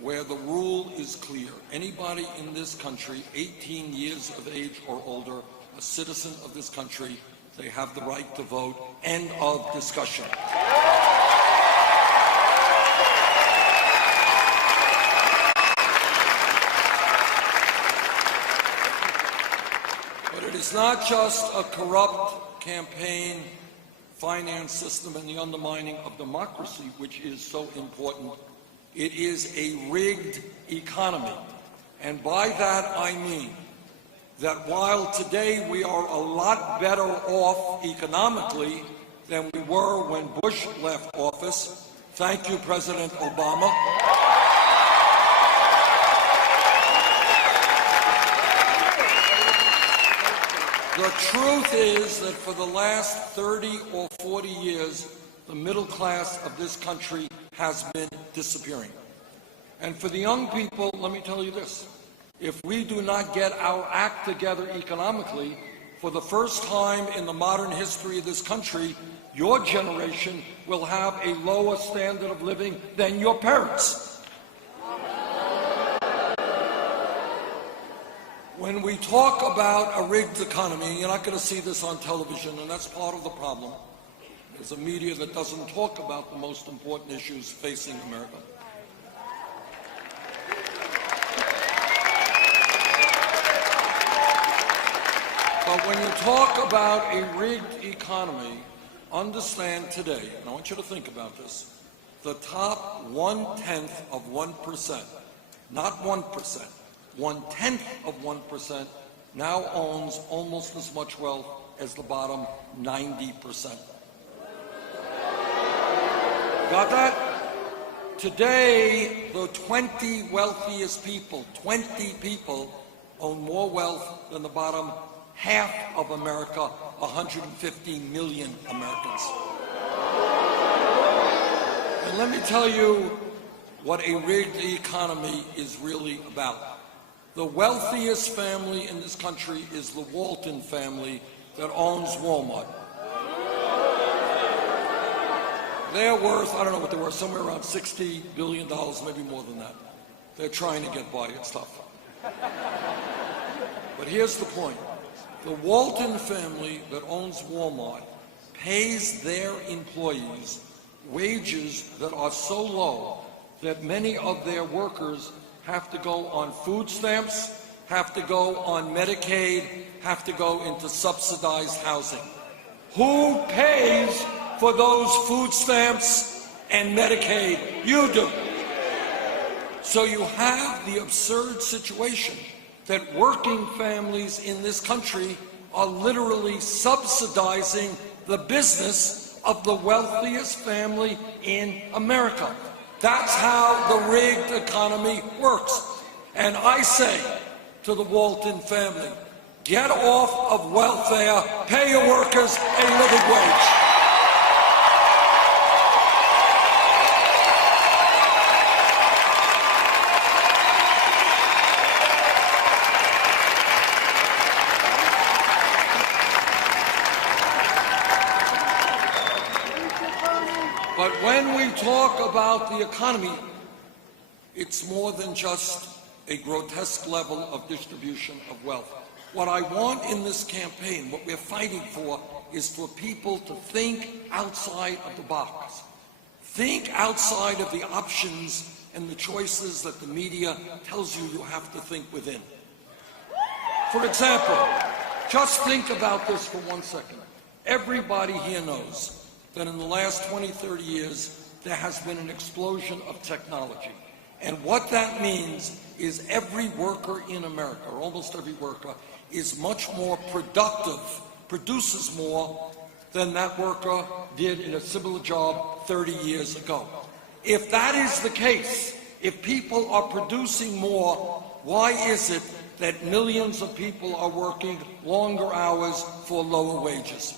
where the rule is clear. Anybody in this country, 18 years of age or older, a citizen of this country, they have the right to vote. End of discussion. But it is not just a corrupt campaign finance system and the undermining of democracy, which is so important. It is a rigged economy. And by that I mean that while today we are a lot better off economically than we were when Bush left office, thank you, President Obama. The truth is that for the last 30 or 40 years, the middle class of this country has been disappearing. And for the young people, let me tell you this. If we do not get our act together economically, for the first time in the modern history of this country, your generation will have a lower standard of living than your parents. When we talk about a rigged economy, you're not going to see this on television, and that's part of the problem. There's a media that doesn't talk about the most important issues facing America. But when you talk about a rigged economy, understand today, and I want you to think about this, the top 1/10 of 1%, not 1%, 1/10 of 1% now owns almost as much wealth as the bottom 90%. Got that? Today, the 20 wealthiest people, 20 people, own more wealth than the bottom half of America, 150 million Americans. And let me tell you what a rigged economy is really about. The wealthiest family in this country is the Walton family that owns Walmart. They're worth, I don't know what they're worth, somewhere around $60 billion, maybe more than that. They're trying to get by, it's tough. But here's the point. The Walton family that owns Walmart pays their employees wages that are so low that many of their workers have to go on food stamps, have to go on Medicaid, have to go into subsidized housing. Who pays for those food stamps and Medicaid? You do. So you have the absurd situation that working families in this country are literally subsidizing the business of the wealthiest family in America. That's how the rigged economy works. And I say to the Walton family, get off of welfare, pay your workers a living wage. But when we talk about the economy, it's more than just a grotesque level of distribution of wealth. What I want in this campaign, what we're fighting for, is for people to think outside of the box. Think outside of the options and the choices that the media tells you you have to think within. For example, just think about this for 1 second. Everybody here knows that in the last 20, 30 years, there has been an explosion of technology. And what that means is every worker in America, or almost every worker, is much more productive, produces more than that worker did in a similar job 30 years ago. If that is the case, if people are producing more, why is it that millions of people are working longer hours for lower wages?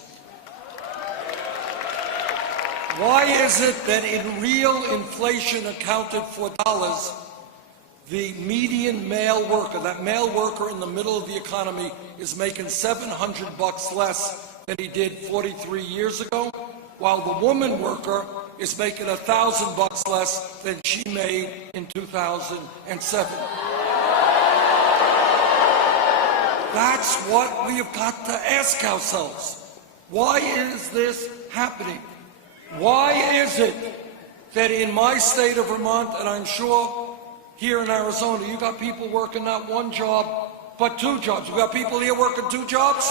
Why is it that in real inflation accounted for dollars, the median male worker, that male worker in the middle of the economy, is making $700 less than he did 43 years ago, while the woman worker is making $1,000 less than she made in 2007. That's what we have got to ask ourselves. Why is this happening? Why is it that in my state of Vermont, and I'm sure here in Arizona, you got people working not one job, but two jobs. We got people here working two jobs.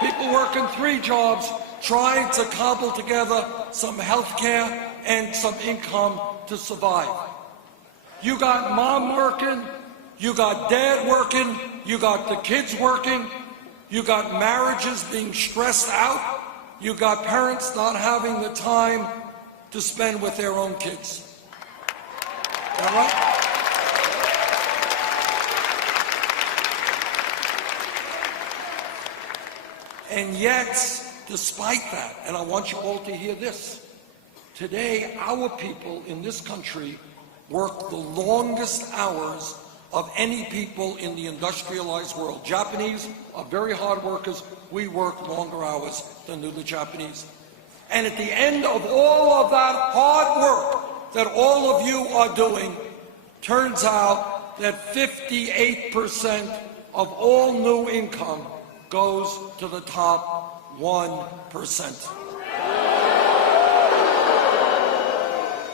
People working three jobs, trying to cobble together some health care and some income to survive. You got mom working, you got dad working, you got the kids working, you got marriages being stressed out, you got parents not having the time to spend with their own kids. All right? And yet, despite that, and I want you all to hear this, today our people in this country work the longest hours of any people in the industrialized world. Japanese are very hard workers. We work longer hours than do the Japanese. And at the end of all of that hard work that all of you are doing, turns out that 58% of all new income goes to the top 1%.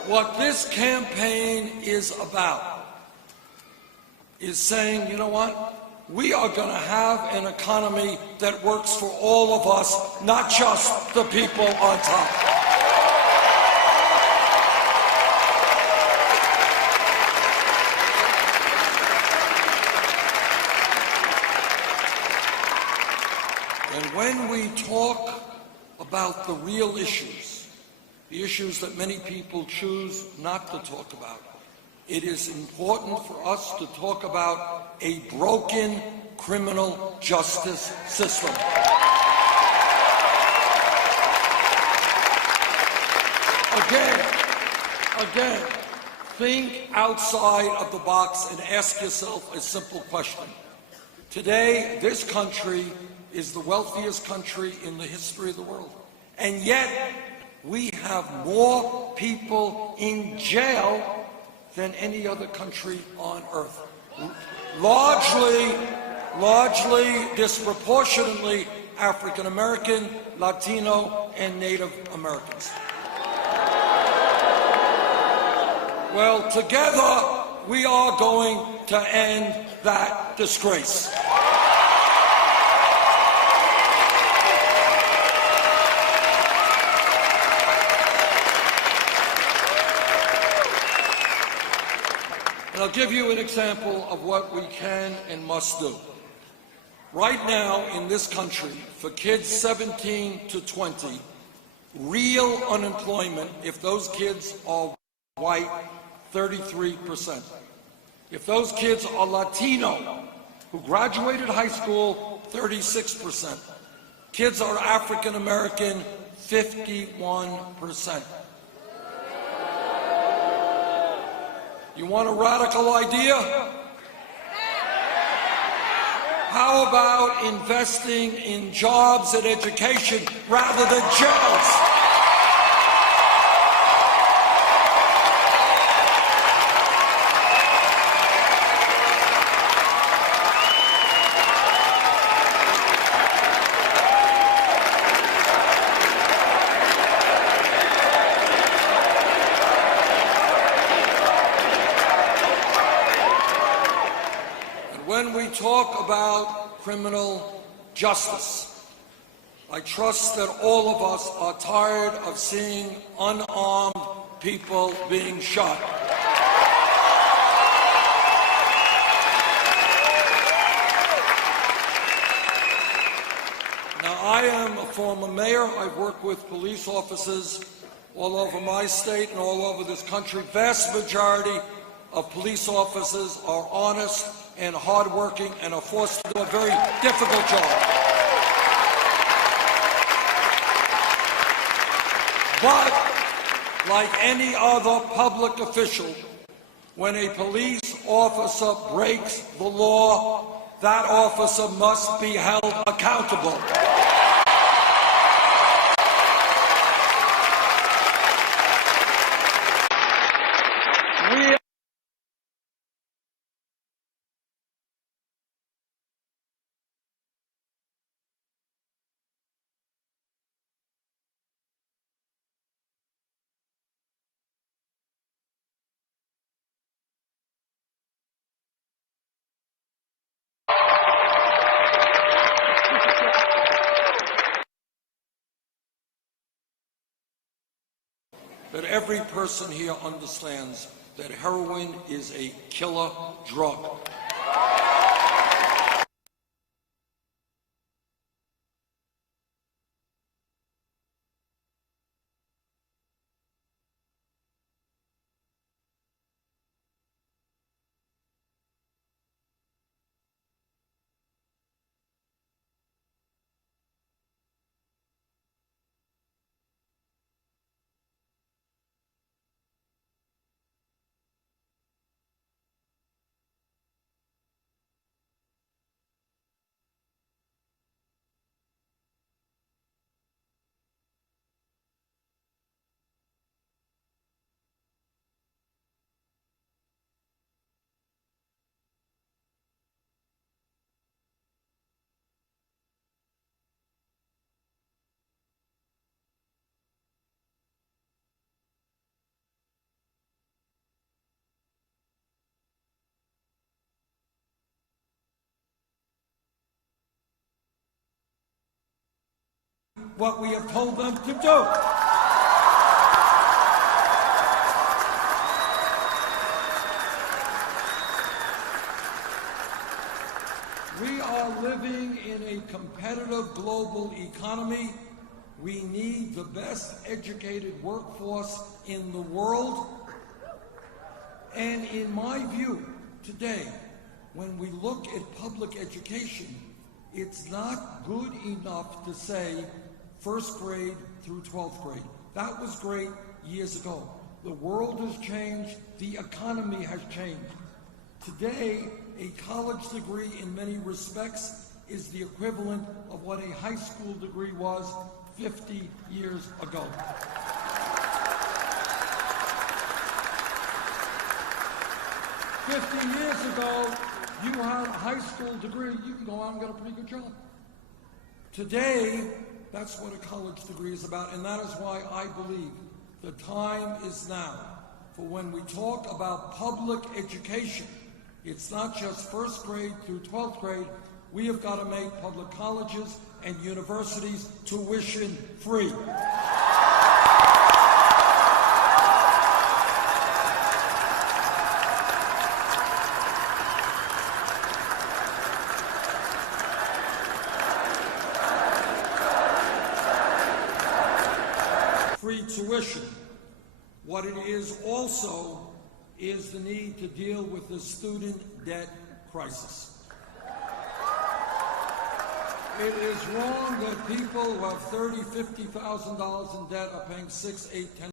What this campaign is about is saying, you know what? We are going to have an economy that works for all of us, not just the people on top. And when we talk about the real issues, the issues that many people choose not to talk about, it is important for us to talk about a broken criminal justice system. Again, think outside of the box and ask yourself a simple question. Today, this country is the wealthiest country in the history of the world. And yet, we have more people in jail than any other country on earth. Largely, disproportionately African American, Latino, and Native Americans. Well, together we are going to end that disgrace. And I'll give you an example of what we can and must do. Right now in this country, for kids 17 to 20, real unemployment, if those kids are white, 33%. If those kids are Latino, who graduated high school, 36%. Kids are African American, 51%. You want a radical idea? How about investing in jobs and education rather than jails? When we talk about criminal justice, I trust that all of us are tired of seeing unarmed people being shot. Now, I am a former mayor. I've worked with police officers all over my state and all over this country. Vast majority of police officers are honest and hardworking and are forced to do a very difficult job. But, like any other public official, when a police officer breaks the law, that officer must be held accountable. that every person here understands that heroin is a killer drug. What we have told them to do. We are living in a competitive global economy. We need the best educated workforce in the world. And in my view, today, when we look at public education, it's not good enough to say first grade through 12th grade. That was great years ago. The world has changed. The economy has changed. Today, a college degree in many respects is the equivalent of what a high school degree was 50 years ago. 50 years ago, you had a high school degree, you can go out and get a pretty good job. Today, that's what a college degree is about, and that is why I believe the time is now for when we talk about public education, it's not just first grade through 12th grade, we have got to make public colleges and universities tuition free. Free tuition. What it is also is the need to deal with the student debt crisis. It is wrong that people who have $30,000, $50,000 in debt are paying $6,000, $8,000, $10,000